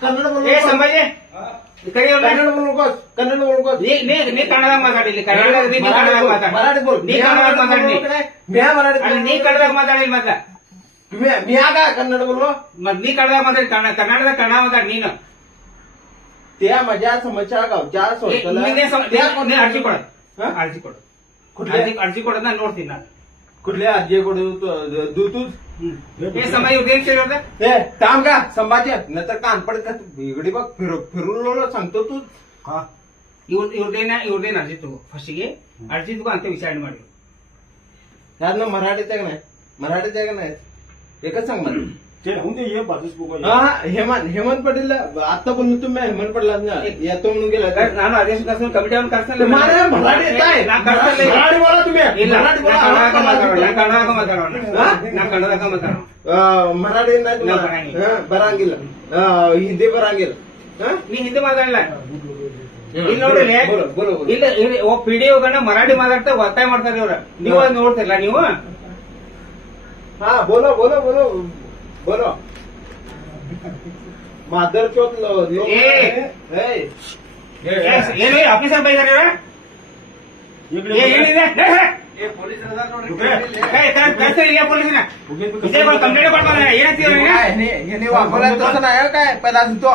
ಕನ್ನಡ ಏ ಸಂಭಾಜಿ ಕರಿ ಅವ್ನ. Kannada bus Kannada bus ನೀ ನೀ ನೀ ಕನ್ನಡದಾಗ ಮಾತಾಡಿ ಇಲ್ಲಿ. ಕರ್ನಾಟಕದ ಮಾತಾಡಿ. ಮರಾಠಿ ಬೋಲ್. ನೀ ಕನ್ನಡದಾಗ ಮಾತಾಡಿ. ಮರಾಠಿ ಕನ್ನಡ ನೀನು त्या माझ्या समाचार गावच्या ನೀ- ನೀನೇ. ಸಮ- ನೀ- ನೀ ಅರ್ಜಿ ಕೊಡ. ಹಾ? ಅರ್ಜಿ ಕೊಡು. ಕುಡ್ಲೆ? ಅರ್ಜಿ ಅರ್ಜಿ ಕೊಡೋದ್ ನಾನು. ನೋಡ್ತೀನಿ ನಾನು कुठल्या आजी कडून तू योग देण खेळ का काम का संभाजित नाहीतर काम पण इकडे बघ फिर फिरून लावलो सांगतो तूच हा. एवढं एवढे ना एवढे ना जेतो अशी घे आर्ची दुकान ते विसाईड म्हणतो त्यात ना मराठीत नाही? मराठीत आहे नाही? एकच सांग मला. ते राहून दे ये बाजूच बघू हा हेमंत हेमंत पाटील आता बोललो तुम्ही हेमंत पाटील येतो म्हणून गेला ನಾನು ಅದೇಶ ಕರ್ಸಲ್ ಕಮಿಟಿ ಅವ್ನು ಕರ್ಸಲ್ಲ तुम्हाला मराठी येत आहे ನಾ ಕರ್ಸಲ್ಲ मराठी बोला तुम्ही ಇಲ್ಲ मराठी ನಾ बोला ಕನ್ನಡದಾಗ ಮಾತಾಡೋಣ ನಾ हा? ಕನ್ನಡದಾಗ ಮಾತಾಡೋಣ ಹಾ? ನಾ ಕನ್ನಡದಾಗ ಮಾತಾಡೋಣ अं, मराठी नाही तुम्हाला नाही, बरांगील. हा, बरांगील अं, हिंदी बरांगील हा? ನೀ ಹಿಂದಿ ಮಾತಾಡಲ್ಲ ಇಲ್ಲಿ ನೋಡ್ರಿ बोलो बोलो बोलो ಇಲ್ಲ ಇಲ್ಲಿ ಒಬ್ಬ ಪಿಡಿಒಗಳನ್ನ ಮರಾಠಿ ಮಾತಾಡ್ತಾ ಒತ್ತಾಯ ಮಾಡ್ತಾರೆ ಇವ್ರ ನೀವು ಅದ್ ನೋಡ್ತಿಲ್ಲ ನೀವು हा बोलो बोलो बोलो બોલો માધર ચોક લોક એ. એ એ. ઓફિસર ભાઈ કરે પેલા તો